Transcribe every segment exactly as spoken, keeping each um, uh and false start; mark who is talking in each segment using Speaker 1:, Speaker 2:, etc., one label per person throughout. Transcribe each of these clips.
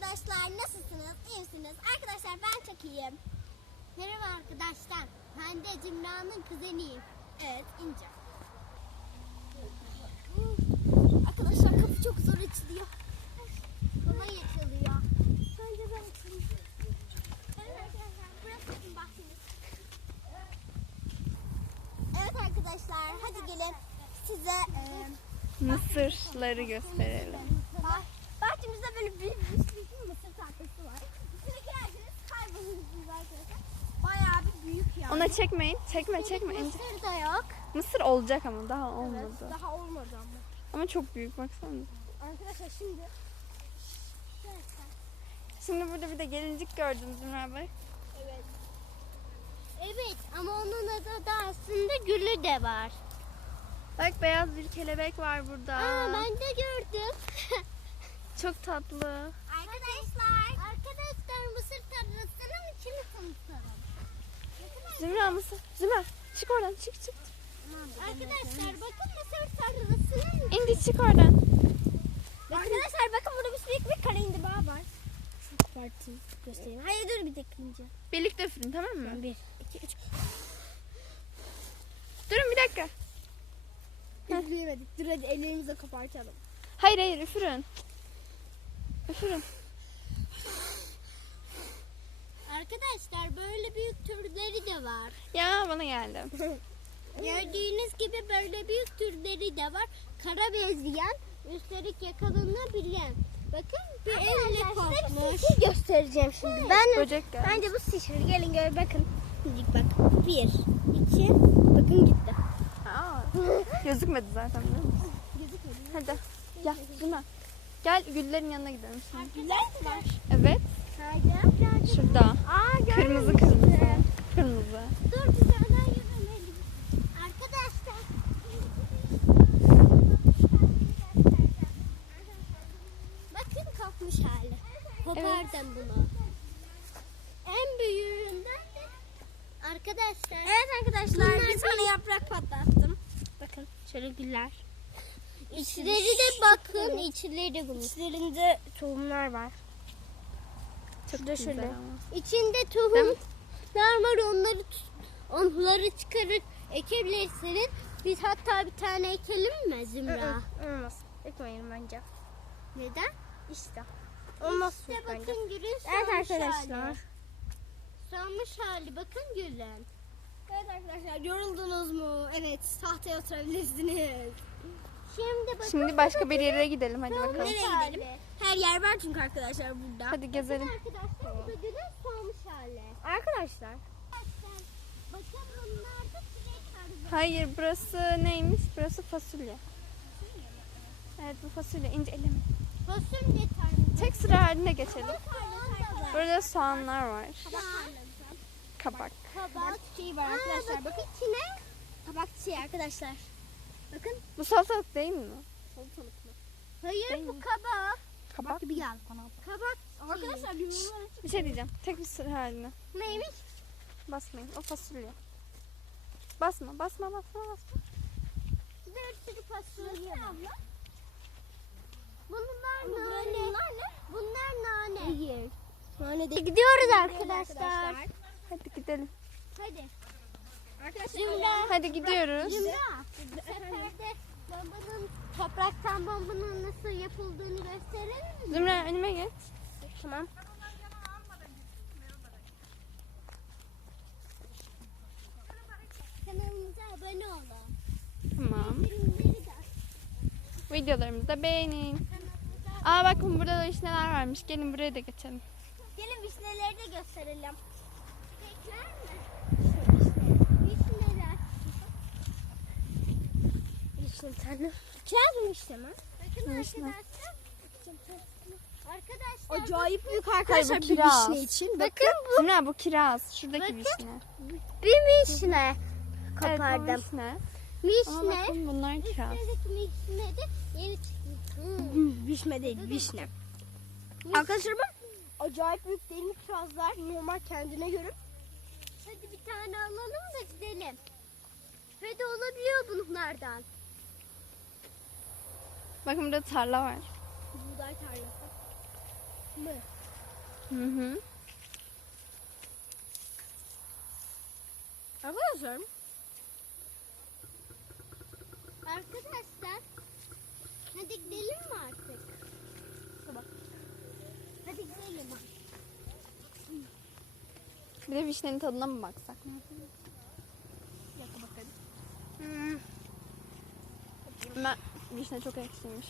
Speaker 1: arkadaşlar, nasılsınız? İyi misiniz? Arkadaşlar ben çok iyiyim.
Speaker 2: Merhaba arkadaşlar. Ben de Cimra'nın kuzeniyim.
Speaker 1: Evet, İnce. Arkadaşlar kapı çok zor açılıyor.
Speaker 2: Kolay açılıyor.
Speaker 1: Bence ben açayım. Evet arkadaşlar, burası bizim bahçemiz. Evet arkadaşlar, hadi gelin size e,
Speaker 3: Mısırları gösterelim.
Speaker 1: bah- bahçemizde böyle büyük bir mısır tahtası var. İçine girerseniz kaybolursunuz arkadaşlar. Bayağı bir büyük yani.
Speaker 3: Ona çekmeyin. Çekme çekme. İnce.
Speaker 2: Mısır da yok.
Speaker 3: Mısır olacak ama daha
Speaker 1: Evet,
Speaker 3: olmadı.
Speaker 1: daha olmadı ama.
Speaker 3: Ama çok büyük baksana.
Speaker 1: Arkadaşlar şimdi
Speaker 3: Şimdi burada bir de gelincik gördünüz mü abi?
Speaker 1: evet.
Speaker 2: Evet ama onun adı da aslında gülü de var.
Speaker 3: Bak beyaz bir kelebek var burada.
Speaker 2: Aa, ben de gördüm.
Speaker 3: Çok tatlı.
Speaker 1: Arkadaşlar
Speaker 2: Arkadaşlar mısır tarlasının içini tanıtalım.
Speaker 3: Zümra mısır? Zümra çık oradan çık çık.
Speaker 2: Arkadaşlar bakın mısır tarlasının
Speaker 3: İndi çık oradan.
Speaker 1: Arkadaşlar bakın burada bir büyük bir kare indiba var. Şu partiyi göstereyim. Hayır dur bir dakika önce.
Speaker 3: Birlikte üfürün tamam mı?
Speaker 1: Bir, iki, üç.
Speaker 3: Durun bir dakika.
Speaker 1: Üfleyemedik. Dur hadi ellerimize kopartalım.
Speaker 3: Hayır hayır üfürün. Üfürün.
Speaker 2: Arkadaşlar böyle büyük türleri de var.
Speaker 3: Ya bana geldi.
Speaker 2: Gördüğünüz gibi böyle büyük türleri de var. Kara bezleyen, üstelik yakalanabilen. Bakın bir elle kopmuş.
Speaker 1: Sizi göstereceğim şimdi. Ben
Speaker 3: Böcek geldi.
Speaker 1: bence bu sihir. Gelin gör bakın. Şimdi bak. Bir, iki. Bakın gitti.
Speaker 3: Aa, gözükmedi zaten değil mi?
Speaker 1: Gözükmedi.
Speaker 3: Hadi gel Zümra. Gel güllerin yanına gidelim şimdi.
Speaker 1: Güzel mi var?
Speaker 3: Evet.
Speaker 1: Nerede?
Speaker 3: Şurada.
Speaker 1: Aa
Speaker 3: Kırmızı
Speaker 1: görmemiştim.
Speaker 3: kırmızı. Kırmızı.
Speaker 2: Dur bir tane yürümelim. Arkadaşlar. Bakın kopmuş hali. Kopardım bunu. En büyüğünden de arkadaşlar.
Speaker 1: Evet arkadaşlar
Speaker 2: Bunlar
Speaker 1: bir tane yaprak patlattım. Bakın şöyle güller.
Speaker 2: İçleri de bakın, içleri bunun.
Speaker 1: İçlerinde tohumlar var. Şurada
Speaker 3: Güzel
Speaker 1: şöyle.
Speaker 3: ama.
Speaker 2: İçinde
Speaker 3: Değil mi?
Speaker 2: tohumlar var, onları tut- onları çıkarıp ekebilirsiniz. Biz hatta bir tane ekelim mi Zümra?
Speaker 1: Olmaz. Ekmeyelim bence.
Speaker 2: Neden?
Speaker 1: İşte. Olmaz
Speaker 2: İşte
Speaker 1: bence.
Speaker 2: bakın gülün
Speaker 1: Evet
Speaker 2: solmuş
Speaker 1: arkadaşlar.
Speaker 2: hali. Solmuş hali bakın gülün.
Speaker 1: Evet arkadaşlar yoruldunuz mu? Evet tahtaya oturabilirsiniz.
Speaker 2: Şimdi bakın.
Speaker 3: Şimdi başka bir yere gidelim hadi
Speaker 2: Solmuş
Speaker 3: bakalım.
Speaker 1: Nereye
Speaker 2: hali.
Speaker 1: gidelim? Her yer var çünkü arkadaşlar burada.
Speaker 3: Hadi gezelim.
Speaker 2: Arkadaşlar bu da gülün solmuş hali.
Speaker 1: Arkadaşlar.
Speaker 2: Arkadaşlar bakın bunlar da çilek arısı.
Speaker 3: Hayır burası neymiş? Burası fasulye. Evet bu fasulye. İnce eleme.
Speaker 2: Fasulye tarlası.
Speaker 3: Tek sıra haline geçelim.
Speaker 2: Soğan da var.
Speaker 3: Burada soğanlar var.
Speaker 2: Soğan,
Speaker 3: Kabak.
Speaker 2: kabak.
Speaker 1: Çiçeği var arkadaşlar.
Speaker 2: Aa,
Speaker 1: Bakın
Speaker 2: bakın içine.
Speaker 1: kabak çiçeği arkadaşlar. Bakın.
Speaker 3: Bu salatalık değil mi?
Speaker 1: Salatalık mı?
Speaker 2: Hayır
Speaker 3: Değil
Speaker 2: bu
Speaker 3: mi?
Speaker 2: kabak.
Speaker 3: Kabak.
Speaker 1: gibi geldi bana.
Speaker 2: Kabak.
Speaker 1: Arkadaşlar bir numara
Speaker 3: Bir şey diyeceğim. Tek bir sıra haline.
Speaker 2: Neymiş?
Speaker 3: Basmayın. O fasulye. Basma, basma, basma, basma.
Speaker 2: Bir sürü fasulye abla. Bunlar
Speaker 1: Bunlar
Speaker 2: nane.
Speaker 1: ne?
Speaker 2: Bunlar nane.
Speaker 1: Hayır. Nane değil.
Speaker 2: Gidiyoruz
Speaker 1: Arkadaşlar.
Speaker 3: Hadi gidelim.
Speaker 2: Hadi.
Speaker 1: Arkadaşlar.
Speaker 2: Zümra.
Speaker 3: Hadi gidiyoruz.
Speaker 2: Zümra. Bu seferde bambanın topraktan bambanın nasıl yapıldığını gösterelim mi?
Speaker 3: Zümra önüme geç.
Speaker 1: Tamam.
Speaker 2: Kanalımıza abone olun.
Speaker 3: Tamam.
Speaker 2: Filmleri de
Speaker 3: Videolarımızı da beğenin.
Speaker 2: kanalımıza
Speaker 3: Aa bakın burada da vişneler varmış. Gelin buraya da geçelim.
Speaker 1: Gelin vişneleri de gösterelim.
Speaker 2: bekler mi? Vişneler.
Speaker 1: Vişne tane. Kiraz mı vişne mi?
Speaker 2: Bakın
Speaker 3: Vişne.
Speaker 2: arkadaşlar. Arkadaşlar
Speaker 1: Acayip büyük
Speaker 3: Hayır,
Speaker 1: arkadaşlar
Speaker 3: bu
Speaker 1: bir
Speaker 3: kiraz.
Speaker 1: vişne için.
Speaker 2: bakın bu
Speaker 3: Zümra bu kiraz. Şuradaki
Speaker 2: Bakın.
Speaker 3: vişne.
Speaker 2: bir vişne.
Speaker 3: Evet bu
Speaker 1: Kopardım.
Speaker 3: vişne. Ama
Speaker 2: Vişne.
Speaker 3: bakın bunlar kiraz.
Speaker 2: Üstelik vişne de yeni çıkmış. Hmm.
Speaker 1: Hmm, vişne değil, vişne. Arkadaşlar bak. Acayip büyük derin kirazlar. Normal kendine göre.
Speaker 2: Hadi bir tane alalım da gidelim. Ve de olabiliyor bunlardan.
Speaker 3: Bakın burada tarla var.
Speaker 1: Buğday tarlası. Mı?
Speaker 3: Hı hı.
Speaker 1: Arkadaşlar.
Speaker 2: Arkadaşlar hadi gidelim mi artık?
Speaker 1: Tamam.
Speaker 2: Hadi gidelim.
Speaker 3: Bir de vişnenin tadına mı baksak?
Speaker 1: Yakın bakalım.
Speaker 3: Hmm. Ben, vişne çok ekşiymiş.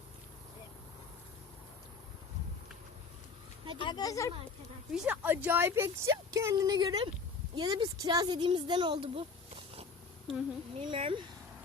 Speaker 2: Hadi
Speaker 1: Arkadaşlar,
Speaker 2: gidelim arkadaşlar.
Speaker 1: Vişne acayip ekşi kendine göre. Ya da biz kiraz yediğimizden oldu bu.
Speaker 3: Hı hı.
Speaker 1: Bilmiyorum.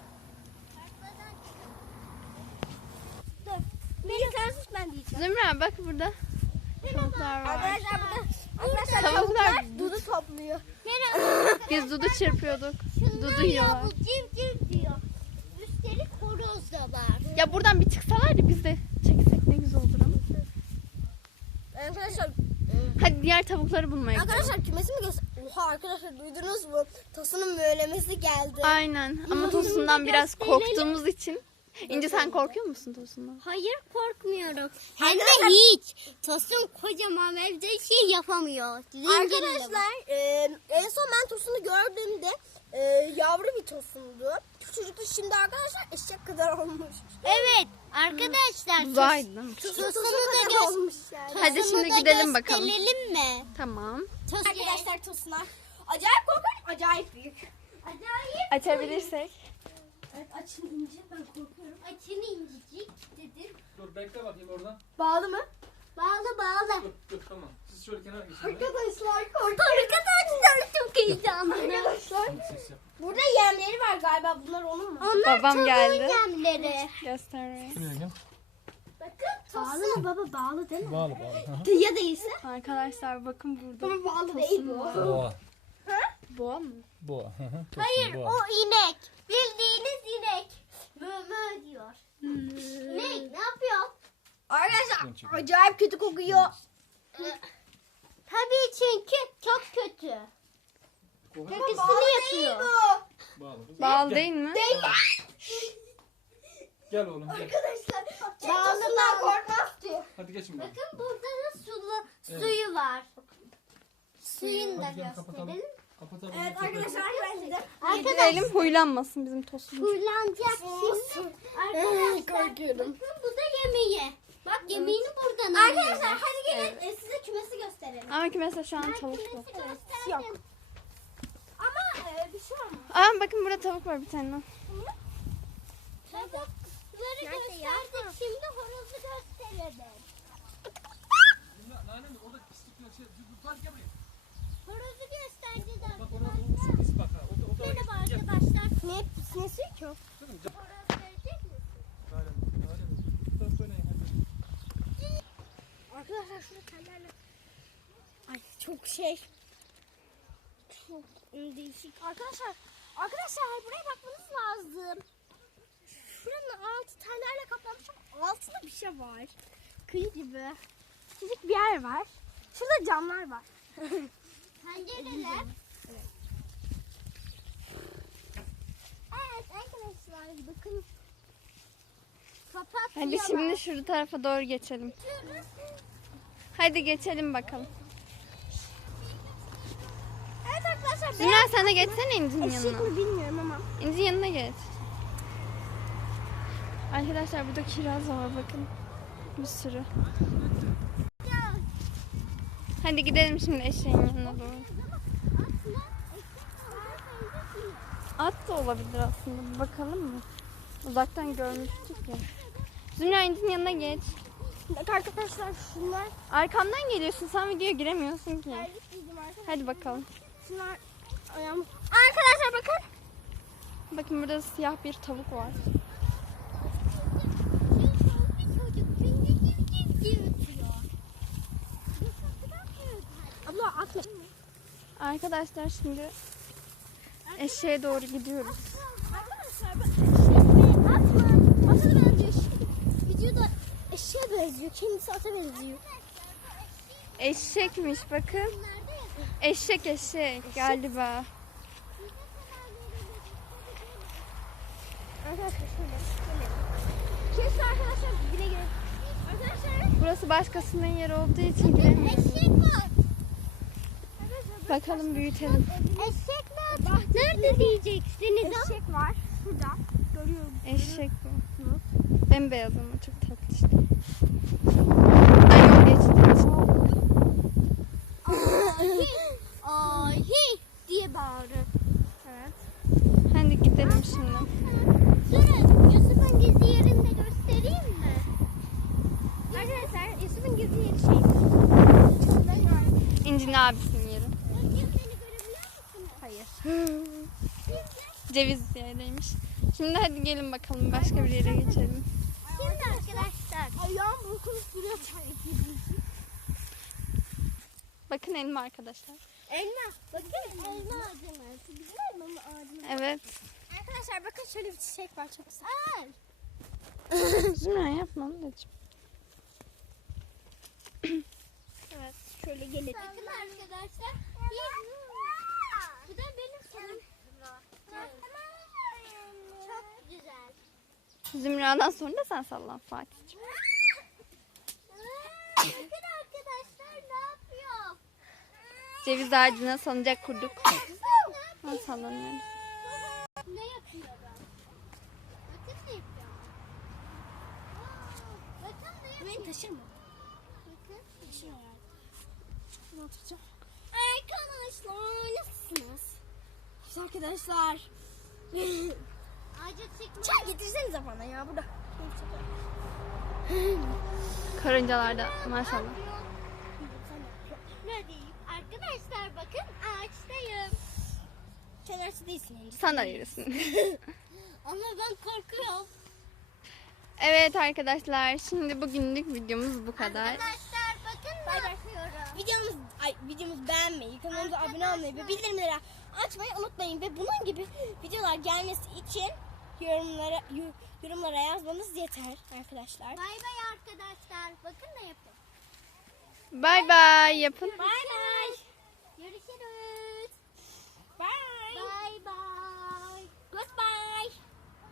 Speaker 1: Dur. Melih sen sus ben diyeceğim.
Speaker 3: Zümra bak burada tavuklar var.
Speaker 1: Arkadaşlar burada. Arkadaşlar
Speaker 3: Tavuklar
Speaker 1: tavuklar dudu topluyor.
Speaker 3: Biz dudu çırpıyorduk. Dudu
Speaker 2: Şunlar ya
Speaker 3: yiyorlar.
Speaker 2: bu civ civ diyor. Üstelik horoz da var.
Speaker 3: Ya buradan bir çıksalardı biz de çeksek ne güzel olur ama.
Speaker 1: Arkadaşlar
Speaker 3: Hadi diğer tavukları bulmaya gidelim.
Speaker 1: Arkadaşlar kümesi mi göster? Oha arkadaşlar duydunuz mu? Tosunun böylemesi geldi.
Speaker 3: Aynen ama Tosun'dan biraz korktuğumuz için. İnci sen korkuyor musun Tosun'dan?
Speaker 2: Hayır korkmuyorum. Hem de
Speaker 1: Arkadaşlar-
Speaker 2: hiç. Tosun kocaman evde şey yapamıyor.
Speaker 1: Arkadaşlar e, en son ben tosunu gördüğümde e, yavru bir tosundu. Küçücüktü, şimdi arkadaşlar eşek kadar olmuş.
Speaker 2: Evet arkadaşlar.
Speaker 3: Uzaydı değil mi?
Speaker 1: Tosunu
Speaker 2: Tosunu
Speaker 1: da
Speaker 2: da göz-
Speaker 1: olmuş yani.
Speaker 3: Hadi
Speaker 2: Tosunu
Speaker 3: şimdi
Speaker 2: da
Speaker 3: gidelim bakalım.
Speaker 2: gösterelim mi?
Speaker 3: Tamam.
Speaker 2: Tosun.
Speaker 1: Arkadaşlar tosuna acayip korkunç, acayip büyük.
Speaker 2: Acayip.
Speaker 3: Açabilirsek.
Speaker 1: Evet açın ince, ben korkuyorum.
Speaker 2: Açın incicik dedim.
Speaker 4: Dur bekle bakayım oradan.
Speaker 1: Bağlı mı?
Speaker 2: Bağla bağla.
Speaker 4: Dur dur tamam. Siz şöyle kenara geçin.
Speaker 1: Arkadaşlar korkuyorum.
Speaker 2: Arkadaşlar çok heyecanlı.
Speaker 1: Arkadaşlar
Speaker 4: Ses yap.
Speaker 1: burada yemleri var galiba, bunlar onun mu?
Speaker 2: Onlar
Speaker 3: Babam
Speaker 2: tavuğun
Speaker 3: geldi.
Speaker 2: yemleri.
Speaker 3: Göster.
Speaker 4: Şuraya gel.
Speaker 1: Bakın bağlı mı baba, bağlı değil mi?
Speaker 4: Bağlı bağlı.
Speaker 1: Ya değilse?
Speaker 3: Arkadaşlar bakın burada.
Speaker 1: Ama bağlı değil bu.
Speaker 4: Boğa.
Speaker 3: Boğa mı?
Speaker 4: Boğa.
Speaker 2: Hayır o inek. Bildiğiniz inek. Mö mö diyor. İnek ne yapıyor?
Speaker 1: Arkadaşlar acayip kötü kokuyor.
Speaker 2: Tabii çünkü çok kötü. Kötüsünü yapıyor.
Speaker 4: Bağlı. kız.
Speaker 3: Bağlı
Speaker 4: Gel.
Speaker 3: değil mi?
Speaker 4: Gel oğlum gel.
Speaker 1: Arkadaşlar bağlından korkmaz diyor.
Speaker 4: Hadi geçin bakalım.
Speaker 2: Bakın burada da sulu,
Speaker 4: Evet.
Speaker 2: suyu var. Suyunu da
Speaker 4: Hadi gel kapatalım.
Speaker 2: gösterelim.
Speaker 4: Kapatalım.
Speaker 1: Evet arkadaşlar bence de.
Speaker 2: Arkadaşlar
Speaker 3: Gidelim huylanmasın bizim Tosun.
Speaker 2: kullanacak şimdi. Arkadaşlar
Speaker 1: Korkuyorum.
Speaker 2: bakın bu da yemeği. Bak yemeğini buradan
Speaker 1: Arkadaşlar
Speaker 2: alıyoruz.
Speaker 1: hadi gelin e, size kümesi gösterelim.
Speaker 3: Ama ki mesela şu an
Speaker 2: Ben
Speaker 3: tavuk
Speaker 2: kümesi
Speaker 3: yok.
Speaker 2: gösterdim.
Speaker 1: Yok. Ama e, bir şey olmaz.
Speaker 3: Aa bakın burada tavuk var bir tane.
Speaker 2: Tavukları gösterdik. Şimdi horozu gösterelim.
Speaker 4: Nane mi? Orada pislik yok. Şey, dur, dur, gel buraya.
Speaker 2: Horozu göstereceğiz
Speaker 4: Bak orada
Speaker 2: arkadaşlar.
Speaker 4: olmuş pis bak ha. O, o tarafa
Speaker 2: Merhaba
Speaker 4: geç. Gel.
Speaker 2: arkadaşlar.
Speaker 1: Ne nesi ki o?
Speaker 4: Kızım, gel.
Speaker 2: Horoz verecek misin?
Speaker 4: Nane mi? Nane mi? Bu tarafa oynayın, hadi.
Speaker 1: Arkadaşlar şurada tellerle. Ay çok şey. Çok değişik. Arkadaşlar, arkadaşlar buraya bakmanız lazım. Şuranın altı tellerle kaplanmış ama altında bir şey var. Kıyı gibi. Küçük bir yer var. Şurada camlar var.
Speaker 2: Pencereler.
Speaker 1: Evet arkadaşlar bakın.
Speaker 2: Papatya
Speaker 3: Hadi şimdi şu tarafa doğru geçelim. Hadi geçelim bakalım.
Speaker 1: Evet arkadaşlar.
Speaker 3: Zümra sen de geçsene İnci'nin
Speaker 1: Eşek
Speaker 3: yanına.
Speaker 1: mi bilmiyorum ama.
Speaker 3: İnci'nin yanına geç. Arkadaşlar burada kiraz var bakın. Bir sürü. Hadi gidelim şimdi eşeğin yanına doğru. At da olabilir aslında. Bir bakalım mı? Uzaktan görmüştük ya. Zümra İnci'nin yanına geç.
Speaker 1: Bak arkadaşlar şunlar.
Speaker 3: Arkamdan geliyorsun. Sen videoya giremiyorsun ki.
Speaker 1: Terlik giydim arkadaşlar.
Speaker 3: Hadi bakalım.
Speaker 1: Şunlar ayağım. Arkadaşlar bakın.
Speaker 3: Bakın burada siyah bir tavuk var.
Speaker 1: Abla atma.
Speaker 3: Arkadaşlar şimdi eşeğe doğru gidiyoruz.
Speaker 1: Arkadaşlar bak eşek atma. Ata benziyor. Videoda eşeğe benziyor. Kendisi ata benziyor.
Speaker 3: Eşekmiş bakın. Eşek eşek galiba.
Speaker 1: Arkadaşlar şöyle. şöyle. Keşke arkadaşlar yine gelin. Arkadaşlar
Speaker 3: burası başkasının yeri olduğu için giremiyoruz.
Speaker 2: Eşek var.
Speaker 3: Bakalım büyütelim.
Speaker 2: Eşekler. Nerede diyeceksiniz?
Speaker 1: Eşek var. Şurada. Görüyorum.
Speaker 3: Eşek bu. Bembeyaz ama çok tatlı işte. Ay yol geçti.
Speaker 2: Ay hey diye bağırır.
Speaker 3: Evet. Hadi gidelim şimdi.
Speaker 2: Durun Yusuf'un gizli yerini de göstereyim mi?
Speaker 1: Arkadaşlar Yusuf'un gizli yeri şey.
Speaker 3: İnci'nin abisinin yeri.
Speaker 2: Bakın beni görebiliyor musunuz?
Speaker 1: Hayır.
Speaker 3: Ceviz yeriymiş. Şimdi hadi gelin bakalım başka bir yere geçelim.
Speaker 2: Şimdi arkadaşlar.
Speaker 1: Ayağım burkuluk duruyor.
Speaker 3: Bakın elma arkadaşlar.
Speaker 1: Elma.
Speaker 2: Bakın elma ağacımız. Bizim elma ağacımız.
Speaker 3: Evet.
Speaker 1: Arkadaşlar bakın şöyle bir çiçek var çok güzel.
Speaker 2: Aa,
Speaker 3: Zümra yapma anneciğim.
Speaker 1: Evet. Şöyle gelin.
Speaker 2: bakın arkadaşlar. Bu da benim sarım. Çok güzel.
Speaker 3: Zümra'dan sonra da sen sallan Fatih'ciğim.
Speaker 2: Bakın arkadaşlar ne yapıyor?
Speaker 3: Ceviz ağacına salıncak kurduk.
Speaker 2: Ne
Speaker 3: Ben sallanıyorum.
Speaker 2: Ne yapıyor ben? Bakın ne yapıyor. Aa, bakın ne yapıyor.
Speaker 1: Beni taşır mı?
Speaker 2: Bakın.
Speaker 1: Taşır yani. Şunu oturacağım.
Speaker 2: Arkadaşlar nasılsınız?
Speaker 1: Biz arkadaşlar.
Speaker 2: Ağaca çıkma.
Speaker 1: Çay getirsenize bana ya burada.
Speaker 3: Karıncalar da maşallah.
Speaker 2: Neredeyim? Arkadaşlar bakın ağaçtayım.
Speaker 1: Sen ağaçta değilsin yani.
Speaker 3: Sandalyesin.
Speaker 2: Ama ben korkuyorum.
Speaker 3: Evet arkadaşlar şimdi bugünlük videomuz bu kadar.
Speaker 2: Arkadaşlar bakın
Speaker 1: Bay
Speaker 2: ne
Speaker 1: bay.
Speaker 2: yapıyorum.
Speaker 1: Videomuz, ay, videomuzu beğenmeyi, kanalımıza abone olmayı ve bildirimleri açmayı unutmayın. Ve bunun gibi videolar gelmesi için yorumlara yu- yorumlara yazmanız yeter arkadaşlar.
Speaker 2: Bay bay arkadaşlar. Bakın ne yapıyorum.
Speaker 3: Bay bay yapın.
Speaker 1: Bay bay.